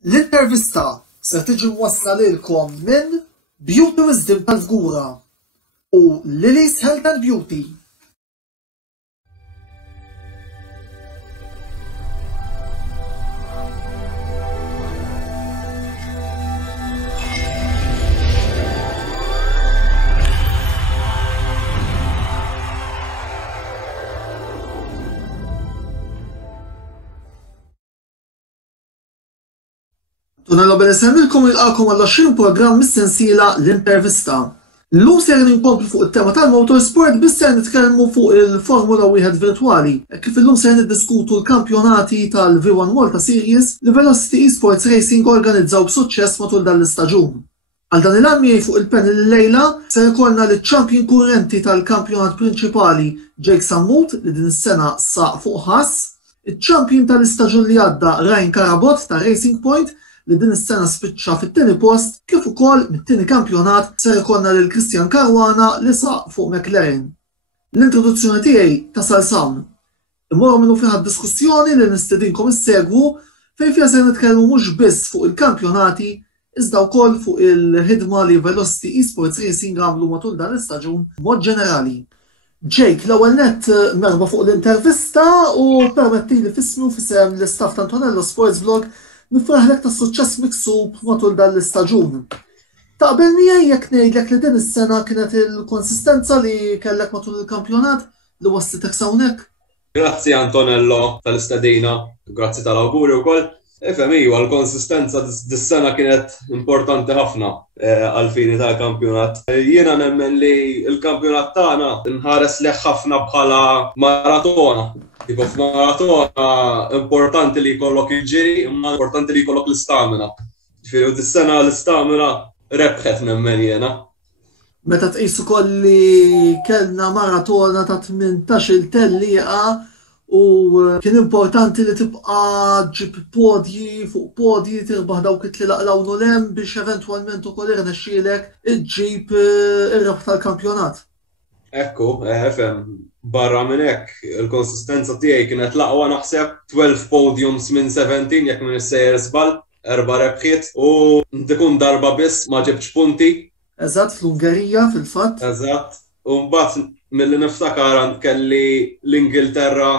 L-intervista se tiġi mwassla lilkom minn Beauty Wisdom tal-Fgura u Lily's Health and Beauty. Tunello b'nisemilkom il-qalkom għall-20 programm mis-sensiela l-intervista. L-lum ser ninkomplu fuq il-tema tal-motorsport bis ser nitkellmu fuq il-Formula 1 virtuali. Kif illum ser niddiskutu l-kampjonati tal-V1 Malta Series li Velocity Esports Racing organizzaw b'suċċess matul dan l-istaġun. Għal dan il-għammi fuq il-panel l-lejla ser ikollna l-champion kurrenti tal-kampjonat prinċipali Jake Sammut li din is-sena saq fuq ħass, il-champion tal-istaġun li għadda Ryan Karabot ta' Racing Point li din is-sena spiċċa fit-tieni post kif ukoll mit-tieni kampjonat ser ikollna lil Christian Caruana li saq fuq McLaren. L-introduzzjoni tiegħi tasal sawn. Immorru minnu fiha diskussjoni li nistedinkom issegwu fejn fiha se nitkellmu mhux biss fuq il-kampjonati iżda wkoll fuq il-ħidma li Velocity Esports Racing għamlu matul dan l-istaġun mod ġenerali. Jake, l-ewwel nett merba fuq l-intervista u permettili fismu fisem l-istaff ta' Antonello Sports Vlog nifraħlek ta' suċċess miksub matul dan l-istaġun. Taqbel miegħi jekk ngħidlek li din is-sena kienet il-konsistenza li kellek matul il-kampjonat li wasslitek hawnhekk? Grazzi Antonello tal-istedina, grazzi tal-awguri wkoll. Ifhem iwa l-konsistenza dis-sena kienet importanti ħafna għal-fini tal-kampjonat. Jiena nemmen li l-kampjonat tagħna nħares leħ ħafna bħala maratona. Tipo f'maratona importanti li jkollok il-ġiri, imma importanti li jkollok l-istamina. Ġifieri dis-sena l-istamina rebħet nemmen jiena. Meta tqisu kolli kellna maratona ta' 18-il tellieqa u kien importanti li tibqa' ġib podji fuq podji tirbaħ dawk it-tlielaq lawnu lem biex eventwalment ukoll irnexxielek iġġib ir-rebħ tal-kampjonat. Ekku, efhem. Barra minn hekk, il-konsistenza tiegħi kienet l'aqwa naħseb 12 podiums minn 17 jekk minn issejjer żball, 4 rebħiet u dikun darba biss ma ġibx punti. Eżatt fl-Ungerija fil-fatt. Eżatt. U mbagħad milli niftakar kelli l-Ingilterra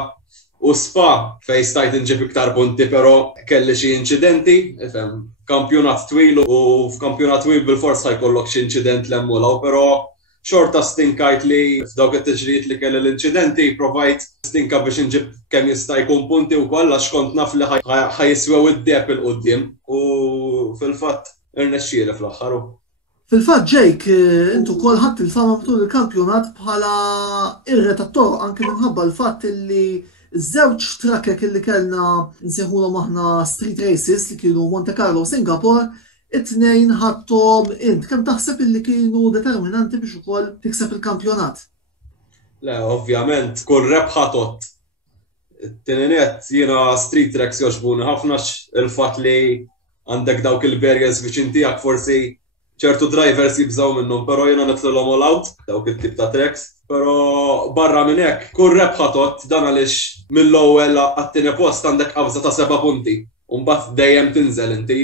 u Spa fejn stajt inġib iktar punti però kelli xi inċidenti, ifhem, kampjonat twil u f'kampjonat twil bil-fors ħajkollok xi inċident l-emmulaw, però xorta stinkajt li f'dawk it-tiġrijiet li kelli l-inċidenti provajt stinka biex inġib kemm jista' jkun punti wkoll għax kont naf li ħajiswew id-deb il-qudiem u fil-fatt irnexxieli fl-aħħar. Fil-fatt Jake, intu wkoll ħadd il-fama matul il-kampjonat bħala irre tat-toroq anke minħabba l-fatt li ż-żewġ trackek li kellna nsejħulhom aħna street races li kienu Monte Carlo u Singapore, it-tnejn ħadthom int. Kemm taħseb illi kienu determinanti biex ukoll tikseb il-kampjonat? Le, ovvjament, kull rebħa tot. It-tieniet jiena street tracks jogħġbuni ħafna il-fatt li għandek dawk il-barriers viċin tiegħek forsi ċertu drivers jibżgħu minnhom, però jiena nitlilhom all out dawk it-tip ta' tracks. Però barra minn hekk, kull rebħa tot dan għaliex mill-ewwel għat-tieni post għandek qabża ta' 7 punti. Mbagħad dejjem tinżel inti.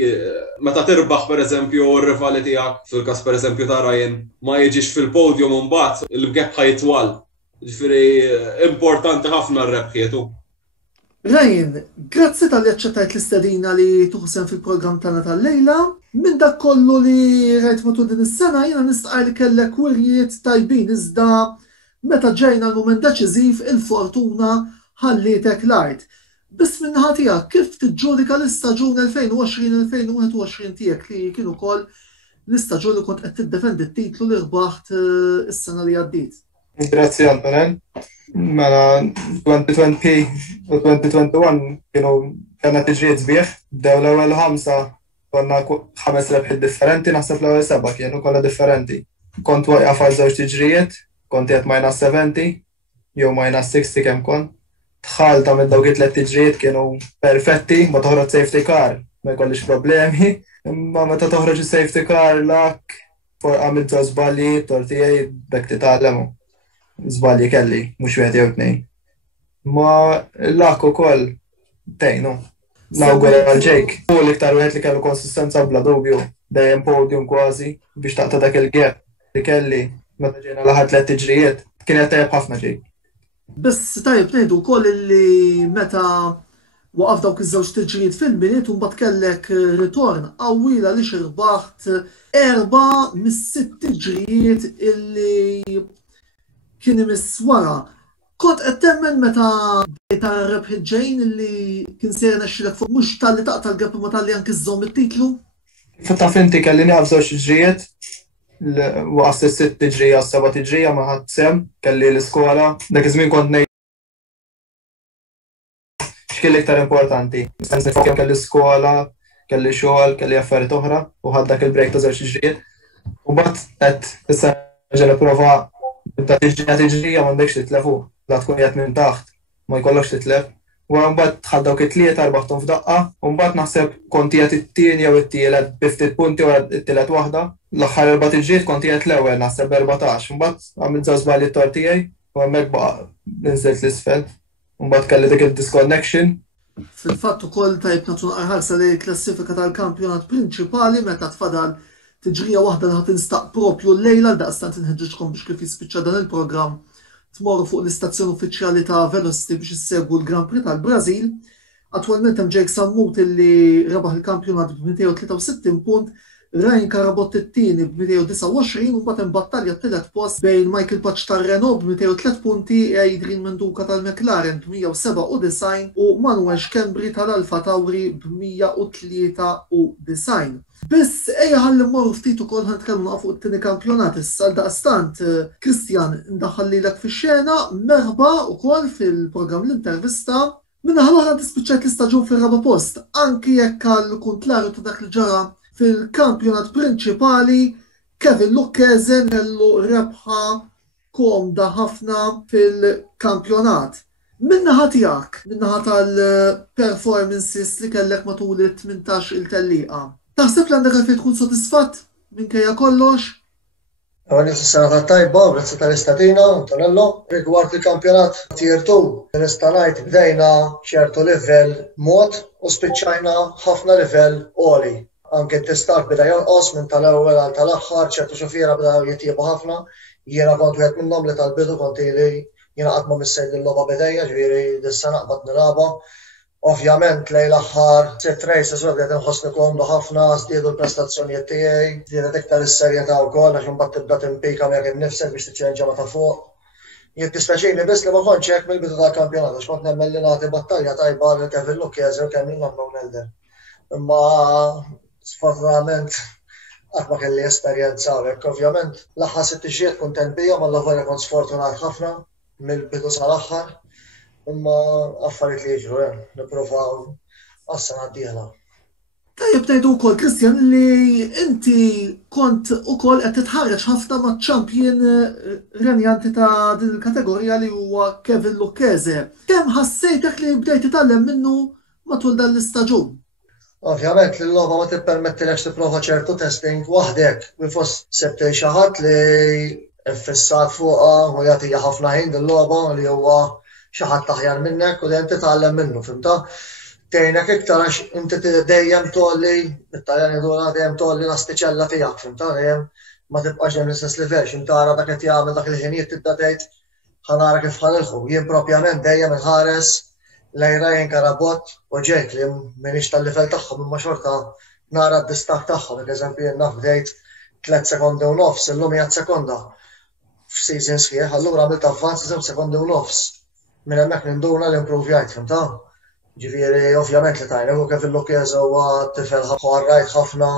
Meta tirbaħ pereżempju r-rivali tiegħek, fil-każ pereżempju ta' Ryan, ma jiġix fil-podium mbagħad il-gap ħajtwal. Ġifieri importanti ħafna r-rebħietu. Ryan, grazzi tal-li aċċettajt l-istedina li tuħsem fil-programm tagħna tal-lejla. Minn dak kollu li rajt matul din is-sena jiena nistqa' li kellek wirjiet tajbin iżda meta ġejna l-mument deċiżiv il-fortuna ħallietek l-art. Biss minnaħa tiegħek kif tiġġudika l-istaġun 2020-2021 tiegħek li kienu wkoll l-istaġun li kont qed tiddefendi t-titlu li rbaħt is-sena li għaddiet. Grazzi Antonell. Mela 2020 u 2021 kienu kellna tiġrijiet sbieħ, bdew l-ewwel 5 konna 5 rebħiet differenti, naħseb l-ewwel 7 kienu kollha differenti. Kont waqgħa għal żewġ tiġrijiet, kont qed -70 jew -60 kemm kont. Tħalta minn dawk it-tliet tiġrijiet kienu perfetti, ma toħroġ safety car, ma jkollix problemi. Imma meta toħroġ is-safety car lak għamilt żbalji tortijaj bekk titgħallem. Żbalji kelli, mhux wieħed jew tnejn. Ma lak ukoll tgħinu. Nawgura għal Jake. U l-iktar wieħed li kellu konsistenza bla dubju, dejjem podium kważi biex taqta' dak il-gap li kelli meta ġejna l-aħħar 3 tiġrijiet. Kienet tajjeb ħafna Jake. Biss tajjeb ngħidu wkoll li meta waqaf dawk iż-żewġ tiġrijiet fil-biniet u mbagħad kellek ritorn qawwila li xirbaħt 4 mis-6 tiġrijiet illi kien imiss wara. Kont qed temmen meta bdejta rebħ ġejn illi kien se jirnexxilek fuq mhux talli taqta' l-gap ma talli anke żżomm it-titlu? Taf inti kelli nieqaf żewġ tiġrijiet waqaf is-6 tiġrija s-7 tiġrija ma ħadd sem, kelli l-iskola, dak iż-żmien kont ngħid x'kien l-iktar importanti. Nista' nifokka kelli skola, kelli xogħol, kelli affarijiet oħra u ħadd dak il-break ta' żewġ tiġrijiet. U mbagħad qed issa ġa nipprova ta' tiġrija m'għandekx titlefu. La tkun qiegħed minn taħt, ma jkollokx titlef. Wara mbagħad tħall dawk it-tlieta arbaħthom f'daqqa, u mbagħad naħseb kont qiegħed it-tieni jew it-tielet b'50 punti wara t-tielet waħda. L-aħħar 4 tiġrijiet kont qiegħed l-ewwel naħseb 14. Mbagħad għamilt żewġ żbalji t-tort tiegħi u hemmhekk baqa' ninżelt l-isfel. Mbagħad kelli dik il-disconnection. Fil-fatt ukoll tajb nagħtu ħarsa li l-klassifika tal-kampjonat prinċipali meta tfadal tiġrija waħda li ħadd instaq propju l-lejla daqstant inħeġġeġkom biex kif jispiċċa dan il-programm tmorru fuq l-istazzjon uffiċjali ta' Velocity biex issegwu l-Grand Prix tal-Brażil. Attwalment hemm Jake Sammut illi rebaħ il-kampjonat b'263 punt, Ryan Karabot it-tieni b'229 u mbagħad hemm battalja t-tielet post bejn Michael Patch tar-Renault b'203 punti, Adrian Menduka tal-McLaren b'197 u Manuel Schembri tal-Alfa Tauri b'193. Biss ejja ħalli mmorru ftit ukoll ħanitkellmu fuq it-tieni kampjonat issa daqstant Christian ndaħallilek fix-xena merħba wkoll fil-programm l-intervista. Minnaħa l-oħra tispiċċajt l-istaġun fir-raba post, anki jekk għal kuntrarju ta' dak li ġara fil-kampjonat prinċipali, Kevin Lucchese kellu rebħa komda ħafna fil-kampjonat. Minnaħa tiegħek, minnaħa tal-performances li kellek matul it-18 il-tellieqa. Taħseb l-għandek għalfejn tkun sodisfatt minkejja kollox? Għani s-sena tajba, grazzi tal-istatina, Antonello. Rigward il-kampjonat Tier 2, nista' ngħid bdejna ċertu livell mod u spiċċajna ħafna livell għoli. Anke t-testar bida jonqos minn tal-ewwel għal tal-aħħar, ċertu xofiera bida jitjiebu ħafna. Jiena kont wieħed minnhom li tal-bidu kont li jiena qatt ma missejt il-logħba bidejja, ġifieri dis-sena qbad nilagħba. Ovvjament lejn l-aħħar 6 races u qed inħossni komdu ħafna, żdiedu l-prestazzjonijiet tiegħi, żdiedet iktar is-serjetà wkoll għax imbagħad tibda timpika jekk innifsek biex tiċċenġa ma ta' fuq. Jien tispeċini biss li ma kontx hekk mill-bidu tal-kampjonat għax kont nemmen li nagħti battalja tajba lil Kevin Lucchese u kemm il-Unknown Elder. Imma sfortunatament qatt ma kelli esperjenza hawnhekk. Ovvjament l-aħħar 6 tiġrijiet kuntent bihom alla volja kont sfortunat ħafna mill-bidu sal-aħħar. Imma affarijiet li jiġru nippruvaw għas-sena d-dieħla. Tajjeb tgħidu wkoll Christian li inti kont ukoll qed titħarreġ ħafna maċ-champion renjanti ta' din il-kategorija li huwa Kevin Lucchese. Kemm ħassejtek li bdejt titgħallem minnu matul dan l-istaġun? Ovvjament li l-logħba ma tippermettilekx tipprova ċertu testing waħdek minn fost sebtej xi ħadd li fissat fuqha u jagħtiha ħafna ħin din-logħba li huwa xi ħadd aħjar minnek u dejjem titgħallem minnu, fimta? Tgħinek iktar għax inti dejjem tolli, it-Taljan jgħidulha dejjem tolli l-astiċella tiegħek, fimta? Dejjem ma tibqax hemm l-istess livell, x'inti tara dak qed jagħmel dak il-ħinijiet tibda tgħid ħanara kif ħanilħu. Jien propjament dejjem inħares lejn Ryan Karabot u Jake li m'iniex tal-livell tagħhom imma xorta nara d-distak tagħhom. Eżempju jien naf bdejt 3 sekondi u nofs, illum hija sekonda f'season sħiħ, allura għamilt avvanz 2 sekondi u nofs. Minn hemmhekk ninduna l-improvjajt, fimta? Ġifieri ovvjament li tajnek u Kevin Lucchese huwa tifel ħarrajt ħafna,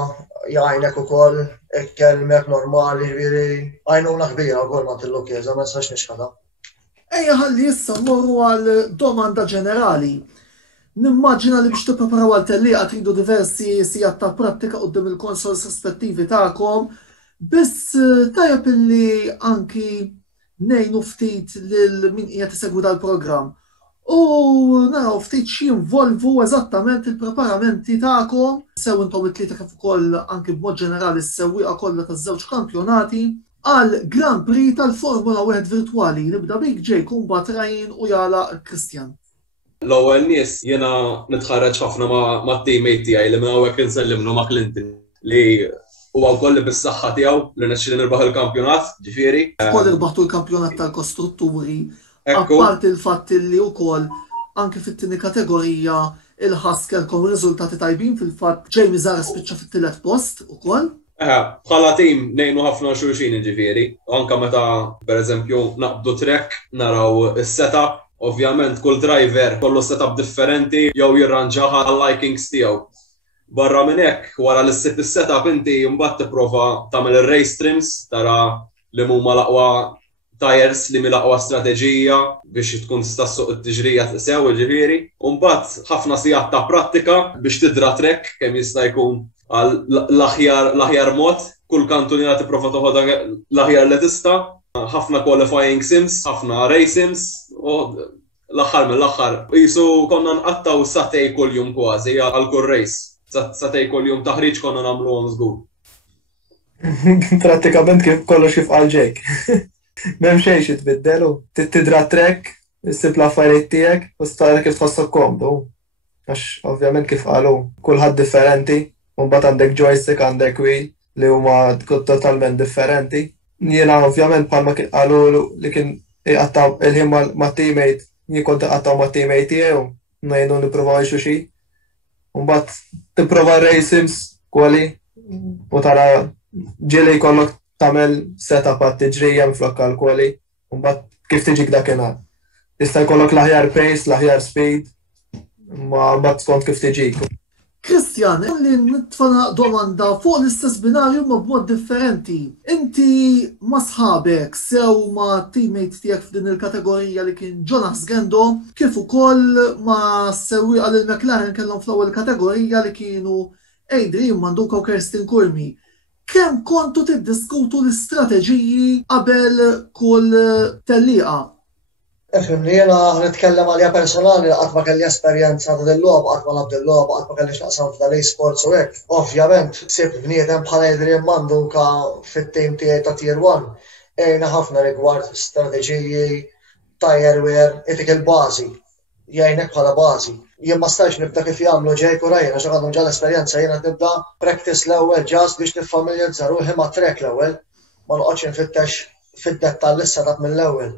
jgħinek ukoll, ikkelmek normali, ġifieri għajnuna kbira wkoll ma' Lucchese, ma nistax nixħadha. Ejja ħalli issa mmorru għal domanda ġenerali. Nimmaġina li biex tippreparaw għal tellieqa tridu diversi sigħat ta' prattika quddiem il-konsols rispettivi tagħkom, biss tajjeb illi anki nejnu ftit lil min qiegħed isegwu dal-programm. U naraw ftit x'jinvolvu eżattament il-preparamenti tagħkom, sew intom it-tlieta kif ukoll anke b'mod ġenerali s-sewwieqa kollha taż-żewġ kampjonati għal Grand Prix tal-Formula 1 virtwali. Nibda bik Jake u mbagħad Ryan u jala Christian. L-ewwel nies jiena nitħarreġ ħafna ma' teammate tiegħi li minn hawnhekk insellimlu ma' Clinton li huwa wkoll bis-saħħa tiegħu li nexxieli nirbaħ il-kampjonat, ġifieri. Ukoll irbaħtu l-kampjonat tal-kostrutturi, apparti il-fatt li wkoll anke fit-tieni kategorija il-ħass kellkom riżultati tajbin fil-fatt Jamie Zara spiċċa fit-tielet post ukoll. Bħala tim nejnu ħafna xulxin ġifieri, anke meta pereżempju naqbdu trek naraw is-setup, ovvjament kull driver kollu setup differenti jew jirranġaħ għal-likings tiegħu. Barra minn hekk, wara li ssitt is-setup inti mbagħad tipprova tagħmel ir-race trims, tara li huma l-aqwa tires li mill-aqwa strateġija biex tkun tista' suq it-tiġrija sew ġifieri. U mbagħad ħafna sigħat ta' prattika biex tidra trek kemm jista' jkun l-aħjar mod, kull kantuniera tipprova toħodha l-aħjar li tista', ħafna qualifying sims, ħafna race sims, u l-aħħar mill-aħħar qisu konna nqattaw satej kuljum kważi għal kull race. Satej kuljum taħriġ konna nagħmluhom żgur. Prattikament kif kollox kif qal Jake. M'hemm xejn xi tbiddel u tidra trek, issib l-affarijiet tiegħek u stara kif tħossok komdu. Għax ovvjament kif qalu kulħadd differenti, u mbagħad għandek joystick għandek wheel li huma totalment differenti. Jiena ovvjament bħalma qalu li kien iqattaw il-ħin ma' teammate, jien kont iqattaw ma' teammate tiegħu, ngħidu nippruvaw xi. U mbagħad tipprova race kwali u tara ġieli jkollok tagħmel setup għat-tiġrija mflok għall-kwali u mbagħad kif tiġik dakinhar. Tista' jkollok l-aħjar pace, l-aħjar speed, ma mbagħad skont kif tiġik. Kristjan, li nitfana domanda fuq l-istess binarju ma b'mod differenti. Inti ma sħabek sew ma teammate tiegħek f'din il-kategorija li kien Jonas Gendo, kif ukoll ma sewwieqa lil McLaren kellhom fl-ewwel kategorija li kienu Adrian Manduka u Kerstin Kurmi. Kemm kontu tiddiskutu l-istrateġiji qabel kull tellieqa? Efimni, jena nitkellem għalija personali qatt ma kelli esperjenza ta' dil-logħba, qatt ma naf dil-logħba, qatt ma kellix naqsam f'dal-e-sports u hekk. Ovvjament, sib bniedem bħala Adrian Manduka fit-tim tiegħi ta' Tier 1. Ejna ħafna rigward strateġiji, tire wear, itik il-bażi. Jgħinek bħala bażi. Jien ma stajx nibda kif jagħmlu Jake u Ryan għax għandhom ġal esperjenza jiena nibda practice l-ewwel ġast biex niffamiljarizza ruħi ma' trek l-ewwel, ma noqgħodx infittex fid-dettall is-setup mill-ewwel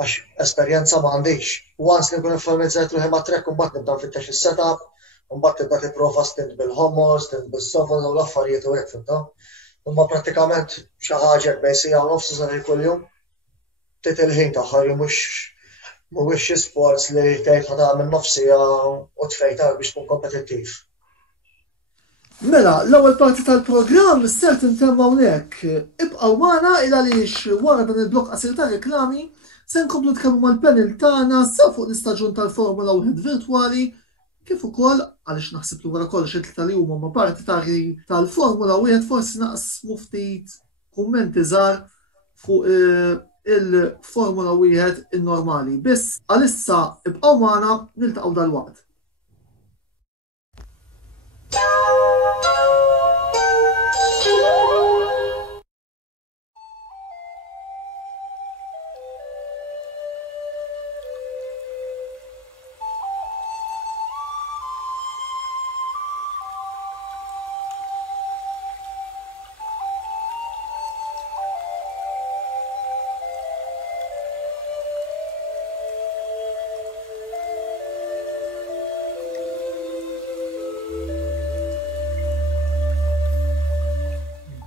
għax esperjenza ma għandix. Once li nkun iffamiliarizzajt ruħi ma' trek u mbagħad nibda nfittex is-setup, u mbagħad tibda tipprova stint bil-homos, stint bis-sofol u l-affarijiet u hekk fimta. Imma prattikament xi ħaġa bejn sija u nofs sar kuljum tit il-ħin tagħha li mhuwiex xi sports li tgħid ħadha minn nofsija u tfejta biex tkun kompetittiv. Mela, l-ewwel parti tal-programm ser tintemm hawnhekk. Ibqgħu magħna il għaliex wara dan il-blokk qasir ta' reklami se nkomplu nitkellmu mal-panel tagħna sew fuq l-istaġun tal-Formula 1 virtwali kif ukoll għaliex naħseb li wara kollox it-tlieta li huma ma' parti tal-Formula 1 forsi naqsmu ftit kummenti żgħar fuq il-Formula 1 il-normali. Biss għalissa ibqgħu magħna niltaqgħu dal-waqt.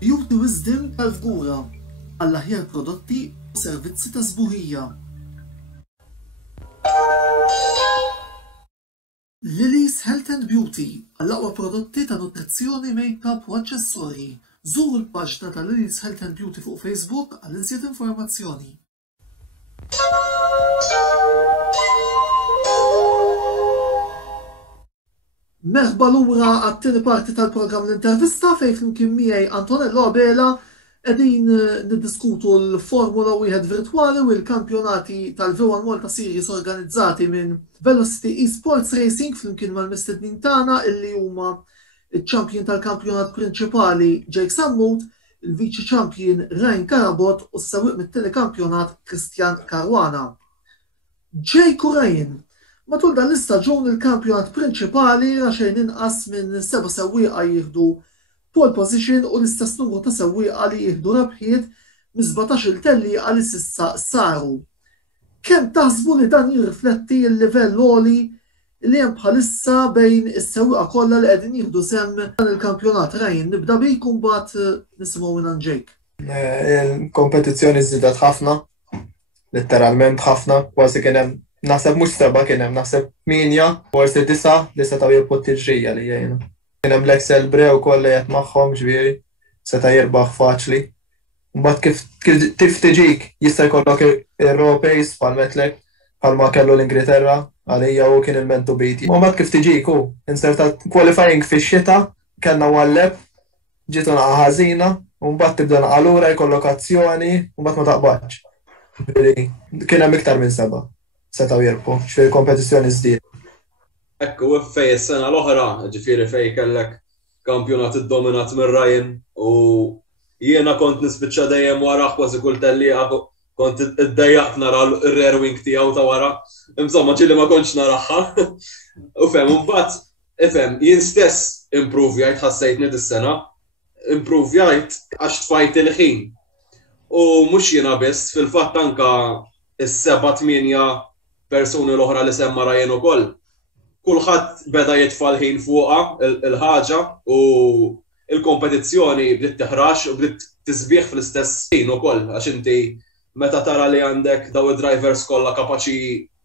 Beauty Wisdom tal-Fgura għall-aħjar prodotti u servizzi ta' żbuħija. Lily's Health and Beauty għall-aqwa prodotti ta' nutrizzjoni, make-up u aċċessorji. Żuru l-paġna ta' Lily's Health and Beauty fuq Facebook għal iżjed informazzjoni. Merħba lura għat-tieni parti tal-programm l-intervista fejn flimkien miegħi Antonello Abela qegħdin niddiskutu l-Formula 1 virtwali u l-kampjonati tal-V1 Malta Series organizzati minn Velocity Esports Racing flimkien mal-mistednin tagħna illi huma iċ-champion tal-kampjonat prinċipali Jake Sammut, il-viċi champion Ryan Karabot u s-sewwieq mit-telekampjonat Christian Caruana. Jake u Ryan, Matul dan l-istaġun il-kampjonat prinċipali għaxejn inqas minn 7 sewwieqa jieħdu pole position u l-istess numru ta' sewwieqa li jieħdu rebħiet minn 17 tellieqa li s'issa saru. Kemm taħsbu li dan jirrifletti l-livell għoli li hemm bħalissa bejn is-sewwieqa kollha li qegħdin jieħdu sehem dan il-kampjonat? Rajn, nibda bik u mbagħad nisimgħu minn Jake. Il-kompetizzjoni żdiedet ħafna, letteralment ħafna, kważi kien hemm naħseb mhux 7 kien hemm naħseb 8, forsi 9 li setgħu jirbħu t-tiġrija li jgħinu. Kien hemm l-Excel Brew kollu qed magħhom ġifieri seta' jirbaħ faċli. Mbagħad kif tiġik jista' jkollok ir-Europees bħal metlek bħalma kellu l-Ingilterra għalija u kien il-mentu biti. Mbagħad kif tiġik hu insertat qualifying fix-xita kellna walleb ġitu naqa' ħażina u mbagħad tibda naqa' lura jkollok azzjoni u mbagħad ma taqbadx. Kien hemm iktar minn 7 setgħu jirbħu x'fil kompetizzjoni żdied. Ekku fej is-sena l-oħra, ġifieri fej kellek kampjonat iddominat minn Ryan u jiena kont nispiċċa dejjem wara kważi kull tellieqa kont iddejjaqt nara r-rear wing tiegħu ta' wara. Insomma ġieli ma kontx naraħħa. U fehm imbagħad ifhem jien stess improvjajt ħassejtni dis-sena, improvjajt għax tfajt il-ħin. U mhux jiena biss fil-fatt anke is-7-8 persuni l-oħra li semma Ryan ukoll. Kulħadd beda jitfal ħin fuqha il-ħaġa u il-kompetizzjoni bdiet teħrax u bdiet tisbieħ fl-istess ħin ukoll għax inti meta tara li għandek daw id-drivers kollha kapaċi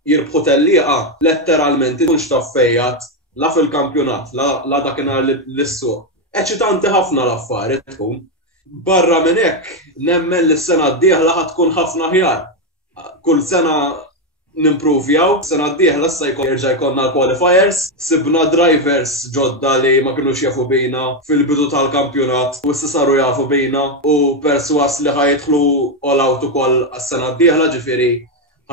jirbħu tellieqa, letteralment inkunx taffejjat la fil-kampjonat, la dakinhar l-issuq. Eċitanti ħafna l-affarijiet tkun. Barra minn hekk nemmen li s-sena d-dieħla ħad tkun ħafna ħjar. Kull sena nimprovjaw, sena d-dieħla issa jerġa' jkollna l-qualifiers, sibna drivers ġodda li ma kinux jafu bejna fil-bidu tal-kampjonat u issa saru jafu bejna u perswas li ħajidħlu all out ukoll għas-sena d-dieħla ġifieri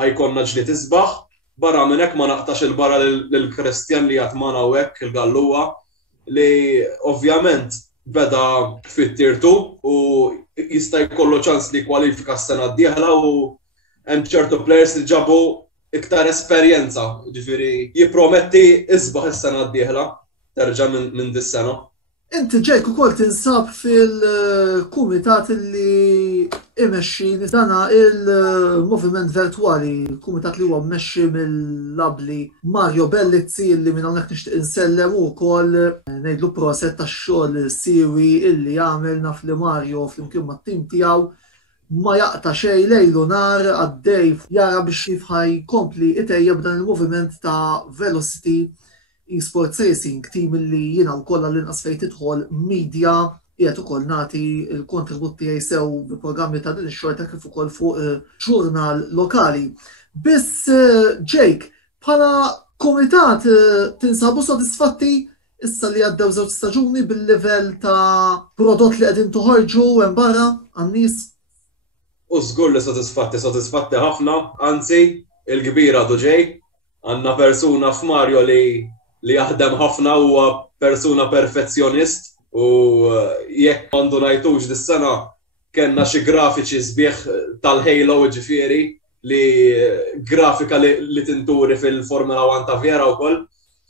ħajkonna ġlied isbaħ. Barra minn hekk ma naqtax il-barra lil Kristjan li qatt magħna hekk il-Galluwa li ovvjament beda fit-tier 2 u jista' jkollu ċans li kwalifika s-sena d-dieħla u hemm ċertu players li ġabu iktar esperjenza, ġifieri jipprometti isbaħ is-sena d-dieħla terġa' minn dis-sena. Inti Jake ukoll tinsab fil-kumitat li imexxi dana il-moviment virtwali, il-kumitat li huwa mmexxi mill-labli Mario Bellizzi li minn hawnhekk nixtieq insellem ukoll ngħidlu proset tax-xogħol siewi illi jagħmel naf li Mario flimkien mat-tim tiegħu ma jaqta xejn lejlu nar għaddej jara biex kif ħajkompli itejjeb dan il-moviment ta' Velocity Esports Racing, tim li jiena wkoll l-inqas fejn tidħol media qiegħed ukoll nagħti l-kontribut tiegħi sew bi-programmi ta' din ix-xorta kif ukoll fuq ġurnal lokali. Biss Jake, bħala kumitat tinsabu sodisfatti issa li għaddew żewġ staġuni bil-livell ta' prodott li qegħdin toħorġu hemm barra għan-nies? U żgur li sodisfatti ħafna, anzi il-kbir għadu ġej, għandna persuna f'Mario li jaħdem ħafna huwa persuna perfezzjonist u jekk għandu ngħidux dis-sena kellna xi grafiċi sbieħ tal-Halo ġifieri li grafika li tinturi fil-Formula 1 ta' Vjera wkoll.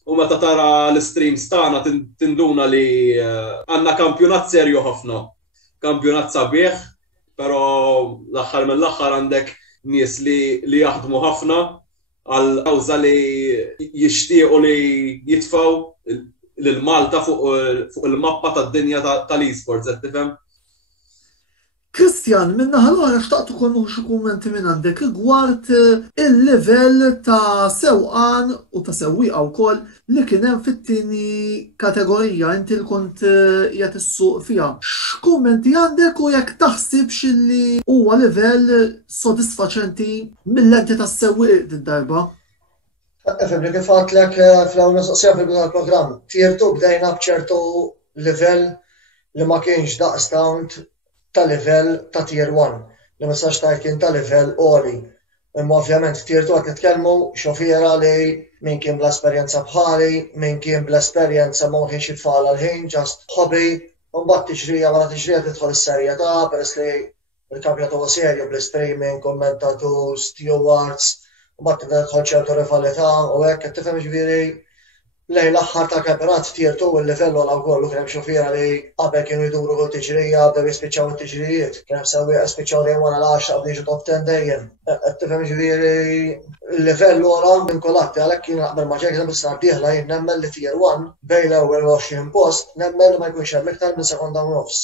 U meta tara l-streams tagħna tinduna li għandna kampjonat serju ħafna. Kampjonat sabiħ, però l-aħħar mill-aħħar għandek nies li jaħdmu ħafna għal kawża li jixtiequ li jitfgħu lil Malta fuq il-mappa tad-dinja tal-esports, qed tifhem? Kristjan, min-naħa l-oħra xtaqt ukoll xi kummenti minn għandek rigward il-livell ta' sewqan u ta' sewwieqa wkoll li kien hemm fit-tieni kategorija inti li kont qiegħed issuq fiha. X'kummenti għandek u jekk taħsibx li huwa livell sodisfaċenti mill-lenti tas-sewwieq din-darba? Fibri kif għatlek fl-ewwel mistoqsija fil-bidu tal-programm, tier 2 bdejna b'ċertu livell li ma kienx daqstant ta' livell ta' tier 1, li ma sax ta' kien ta' livell għoli. Imma ovvjament tier 2 qed nitkellmu xofiera li min kien bl-esperjenza bħali, min kien bl-esperjenza ma kienx jitfala l-ħin, just hobby, u mbagħad tiġrija wara tiġrija tidħol is-serjetà peress li l-kampjonat huwa serju bl-streaming, kommentatur, stewards, u bat tidħol ċertu rivalità u hekk qed tifhem ġifieri lejn l-aħħar tal-kampjonat tier 2 il-livell għal kollu kien hemm xufiera li qabel kienu jduru kull tiġrija bdew jispiċċaw it-tiġrijiet. Kien hemm sewwieqa jispiċċaw dejjem wara l-10 bdew jiġu top 10 dejjem. Qed tifhem ġifieri il-livell wara minn kulatti għalhekk kien naqbel ma' ġejk sena d-dieħla jien nemmen li tier 1 bejn l-ewwel 20 post nemmen li ma jkunx hemm iktar minn sekonda u nofs.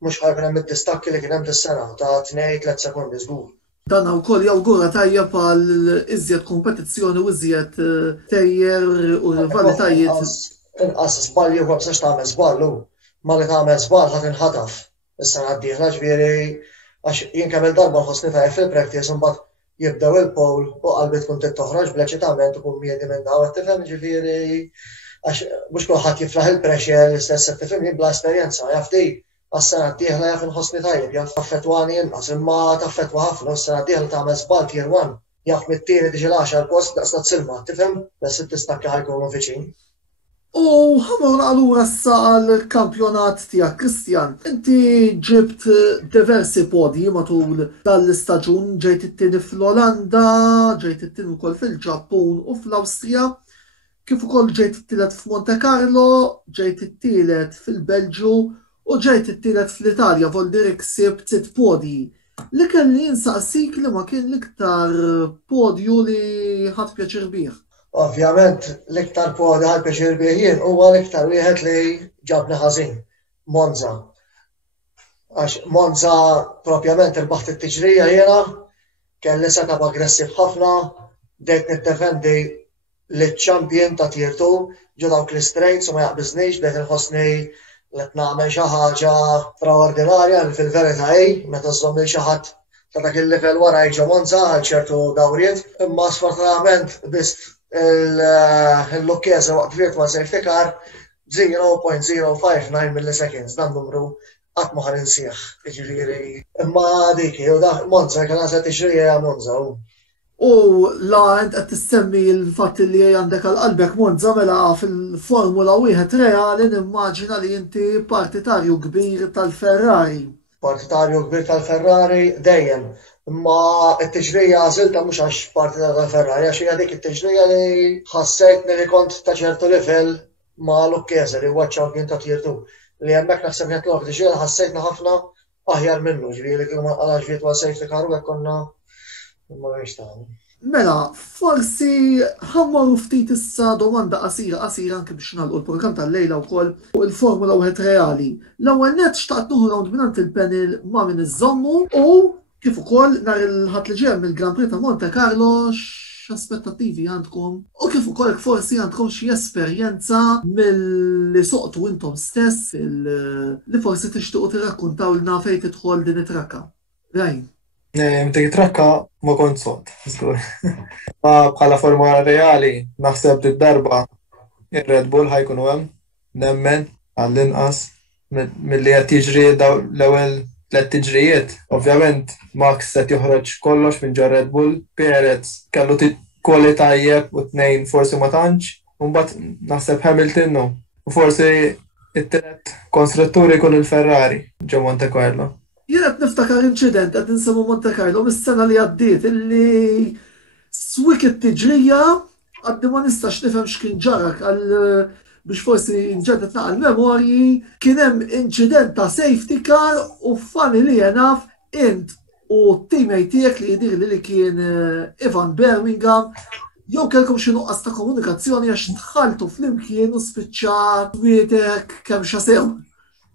Mhux ħajkun hemm id-distakki li kien hemm dis-sena ta' 2-3 sekondi żgur. Dan wkoll jawgura tajjeb għal iżjed kompetizzjoni u iżjed tejjer u rivalitajiet. Inqas żbalji u b'sax tagħmel żballu. Ma li tagħmel żball ħadd inħataf. Is-sena d-dieħla ġifieri għax jien kemm darba nħossni tajjeb fil-practice u mbagħad jibdew il-powl u qalbi tkun trid toħroġ bl-eċitament u tkun miedi minn dawn qed tifhem ġifieri għax mhux kulħadd jifraħ il-pressure l-istess qed tifhem jien bla esperjenza jaf dik. Għas-sena d-dieħla jaf inħossni tajjeb, jaf taffettwani inqas, imma taffettwa ħafna s-sena d-dieħla tagħmel żball tier 1. Jaf mit-tieni tiġi l-10 post daqs tat-silma, tifhem? Bess it-tistakki ħajkunu viċin. U ħamur allura issa għall-kampjonat tiegħek Kristjan. Inti ġibt diversi podji matul dal-istaġun, ġejt it-tieni fl-Olanda, ġejt it-tieni wkoll fil-Ġappun u fl-Awstrija, kif ukoll ġejt it-tielet f'Monte Carlo, ġejt it-tielet fil-Belġju u ġejt it-tielet fl-Italja voldir ksib 6 podji. Li kelli jinsaqsik li ma kien l-iktar podju li ħadd pjaċir bih. Ovvjament l-iktar podju ħadd pjaċir bih jien huwa l-iktar wieħed li ġabni ħażin, Monza. Għax Monza propjament irbaħt it-tiġrija jiena, kelli setup aggressiv ħafna, bdejt niddefendi l-champion ta' tier 2 ġew dawk l-straights u ma jaqbiżniex bdejt inħossni qed nagħmel xi ħaġa straordinarja li fil-verità meta żomm xi ħadd ta' dak il-livell wara jiġu Monza għal ċertu dawriet, imma sfortunatament bist il-Lucchese waqt virtual safety car 0.059 milliseconds dan numru qatt ma ħan insih. Jiġifieri imma dik u dak Monza kien għasha tixrija Monza. U la qed tissemmi l-fatt li għandek għal-qalbek Monza mela fil-Formula 1 reali nimmaġina li inti partitarju kbir tal-Ferrari. Partitarju kbir tal-Ferrari dejjem. Imma t-tiġrija għażilta mhux għax partitarju tal-Ferrari, għax hija dik it-tiġrija li ħassejtni li kont ta' ċertu livell ma' Lucchese li huwa champion ta' tier 2. Li hemmhekk naħseb qed nagħmel tiġrija ħassejtna ħafna aħjar minnu, ġifieri kien għal virtual safety car u hekk konna Mela, forsi ħammar ftit issa domanda qasira anke biex nagħlqu l-programm tal-lejla wkoll fuq il-Formula 1 reali. L-ewwel nett xtaqt nuħu round mingħand il-panel ma' min iżommu u kif ukoll nhar il-ħadd li ġej mill-Grand Prix ta' Monte Carlo x'aspettattivi għandkom u kif ukoll forsi għandkom xi esperjenza milli soqtu intom stess li forsi tixtiequ tirrakkuntawlna fejn tidħol din it-trakka. Rajn. Meta jitrakka ma kont sod, żgur. Ma bħala Formula reali naħseb darba ir-Red Bull ħajkunu hemm nemmen għall-inqas milli qed jiġri l-ewwel 3 tiġrijiet. Ovvjament Max qed joħroġ kollox minn ġo Red Bull, Perez kellu kolli tajjeb u 2 forsi ma tantx, u mbagħad naħseb Hamilton u forsi it-tielet konstruttur ikun il-Ferrari ġo Monte Carlo. Jien qed niftakar inċident qed insemmu Monte Carlo mis-sena li għaddiet illi swik it-tiġrija għaddi ma nistax nifhem x'kien ġarak għal biex forsi nġeddet naqal memorji kien hemm inċident ta' safety car u fani li naf int u teammate tiegħek li jidhirli li kien Evan Birmingham jew kellkom xi nuqqas ta' komunikazzjoni għax dħaltu flimkien u spiċċat wietek kemm xasew.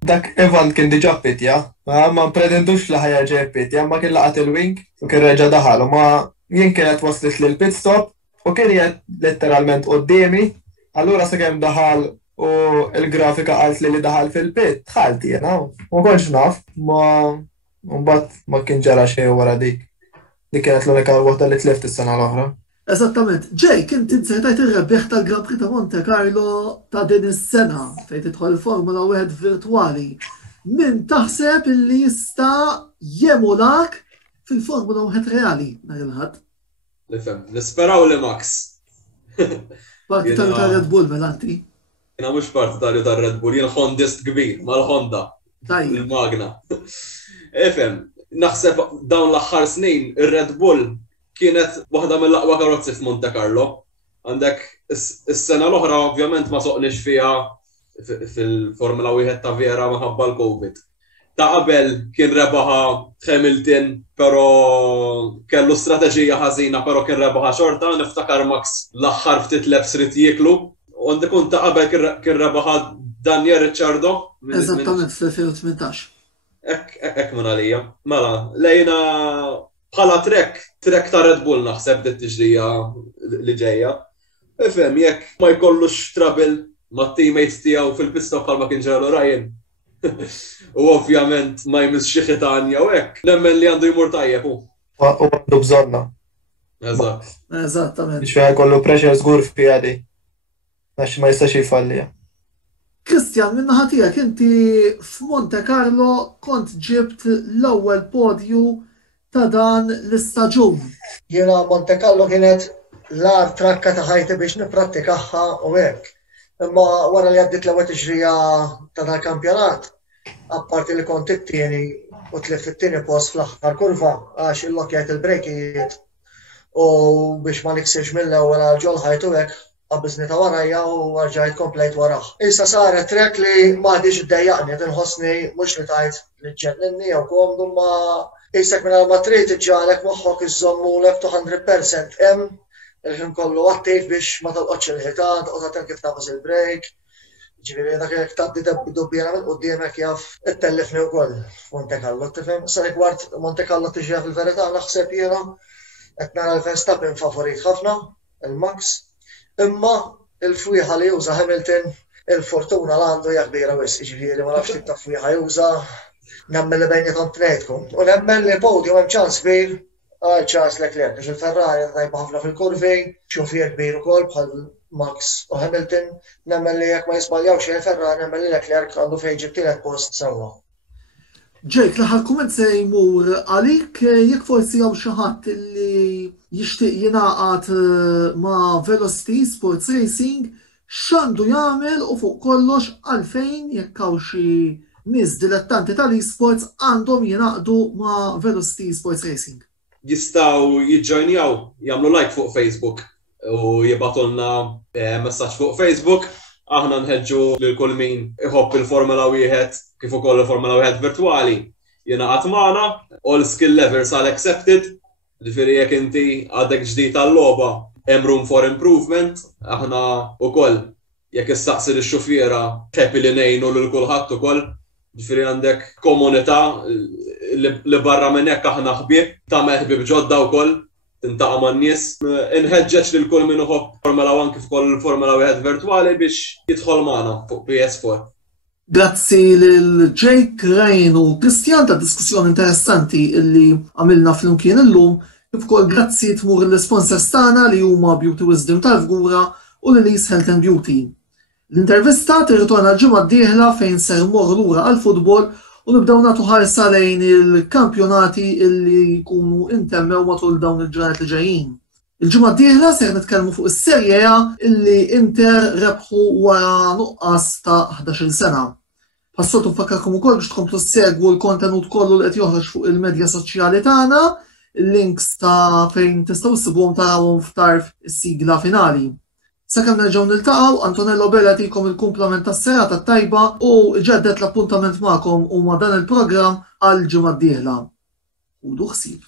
Dak Evan kien diġà pitja, ma mpretendux li ħajja pitja, ma kien laqat il-wing u kien reġa' daħal, ma jien kienet waslet lil pit stop u kien jgħid letteralment qudiemi, allura sakemm daħal u l-grafika qalt li daħal fil-pit, dħalt jiena u kontx naf, ma mbagħad ma kien ġara xejn wara dik. Dik kienet l-unika waħda li tlift is-sena l-oħra. Eżattament. Jake, inti insertajt ir-rebbieħ tal-Grand Prix ta' Monte Carlo ta' din is-sena fejn tidħol il-Formula 1 virtwali. Min taħseb illi jista' jemulak fil-Formula 1 reali nhar il-ħadd? Nifhem, nisperaw li Max. Partitarju ta' Red Bull mela-anti? Jiena mhux partitarju ta' Red Bull, jien Hondist kbir mal-Honda. Il-Magna. Ifhem, naħseb dawn l-aħħar snin ir-Red Bull kienet waħda mill-aqwa karozzi f'Monte Carlo. Għandek is-sena l-oħra ovvjament ma soqniex fiha fil-Formula 1 ta' vera minħabba l-Covid. Ta' qabel kien rebaħa Hamilton, però kellu strateġija ħażina, però kien rebaħa xorta, niftakar Max l-aħħar ftit lebs rid jieklu. U ndikun ta' qabel kien rebaħa Daniel Ricciardo. Eżattament fl-2018. Ek minn għalija. Mela, lejna bħala trek ta' Red Bull naħseb dit tiġrija li ġejja. Ifhem jekk ma jkollux trouble ma' teammates tiegħu fil-pista bħalma kien ġara Ryan. U ovvjament ma jmiss xi ħitanja u hekk. Nemmen li għandu jmur tajjeb hu. U għandu bżonna. Eżatt. Eżattament. Biex fiha jkollu pressure żgur fiha di. Għax ma jistax jfallija. Kristjan, minna ħatijak, inti f'Monte Carlo kont ġibt l-ewwel podju ta' dan l-istaġun. Jiena Monte Carlo kienet l-ar trakka ta' ħajti biex niprattikaħħa u hekk. Imma wara li għaddit l-ewwel tiġrija ta' dal-kampjonat, apparti li kont it-tieni u tlift it-tieni post fl-aħħar kurva għax il-lokjat il-brekijiet u biex ma niksirx mill-ewwel għal ġol ħajtu hekk għabizni ta' warajja u għarġajt komplejt waraħ. Issa saret trek li maħdiġ id-dajjaqni, tinħossni mux li tajt li ġenninni jew komdu ma jisek minna ma trid iġġalek moħħok iżommulek 200% hemm il-ħin kollu attiv biex ma tolqotx il-ħitan, toqgħod kif tagħmel il-break. Ġifieri dak jekk tgħaddi dubbiera minn quddiemek jaf ittellifni wkoll f'Monte Carlo, tifhem? Sa rigward Monte Carlo tiġi fil-verità naħseb jiena qed nara l-Verstappen favorit ħafna, il-Max. Imma il-fwieħa li juża Hamilton, il-fortuna l-għandu kbira wis, ġifieri ma nafx tibta fwieħa juża, nemmen li bejnietom tnejnkom. U nemmen li podium hemm ċans kbir għal Charles Leclerc, għax il-Ferrari tajba ħafna fil-kurvi, xufier kbir ukoll bħal Max u Hamilton, nemmen li jekk ma jisbaljawx il-Ferrari, nemmen li Leclerc għandu fejn ġib tielet post sewwa. Jake, l-aħħar kumment se jmur għalik jekk forsi hawn xi ħadd li jixtieq jingħaqad ma' Velocity Sports Racing, x'għandu jagħmel u fuq kollox għalfejn jekk hawn xi nies dilettanti tal-esports għandhom jingħaqdu ma' Velocity Sports Racing. Jistgħu jiġġojnjaw, jagħmlu like fuq Facebook u jibatulna messaġġ fuq Facebook. Aħna nħeġġu lil kull min iħobb il-Formula 1 kif ukoll il-Formula 1 virtuali. Jingħaqad magħna, all skill levels are accepted. Ġifieri jekk inti għadek ġdid tal-logħba hemm room for improvement, aħna wkoll jekk issaqsi lix-xufiera ħepi li ngħinu lil kulħadd ukoll. Ġifieri għandek komunità li barra minn hekk aħna ħbieb, tagħmel ħbieb ġodda wkoll. Tintaqa' man-nies, inħeġġeġ lil kull min iħobb Formula 1 kif ukoll il-Formula 1 virtuali biex jidħol magħna fuq PS4. Grazzi lil Jake, Ryan u Kristjan ta' diskussjoni interessanti illi għamilna flimkien illum, kif ukoll grazzi tmur l-sponsors tagħna li huma Beauty Wisdom tal-Fgura u Lily's Health and Beauty. L-intervista tirritorna l-ġimgħa d-dieħla fejn ser mmorru lura għall-futbol u nibdew nagħtu ħarsa lejn il-kampjonati illi jkunu intemmew matul dawn il-ġranet li ġejjin. Il-ġimgħa d-dieħla ser nitkellmu fuq is-Serje A illi Inter rebħu wara nuqqas ta' 11-il sena. Ħassoltu nfakkarkom ukoll biex tkomplu segwu l-kontenut kollu li qed joħroġ fuq il-medja soċjali tagħna, il-links ta' fejn tistgħu ssibuhom tarawhom f'tarf is-sigla finali. Sakemm nerġgħu niltaqgħu, Antonello Bella jagħtikom il-kumplament tas-serata tajba u ġeddet l-appuntament magħkom u ma' dan il-programm għal ġimgħa d-dieħla. Ħudu ħsieb.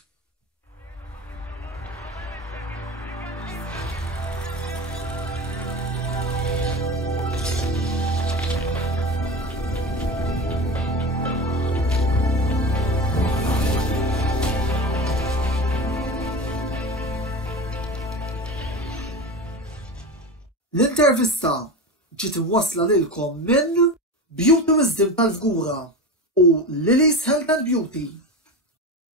L-intervista ġiet imwassla lilkom minn Beauty Wisdom tal-Fgura u Lily's Health and Beauty.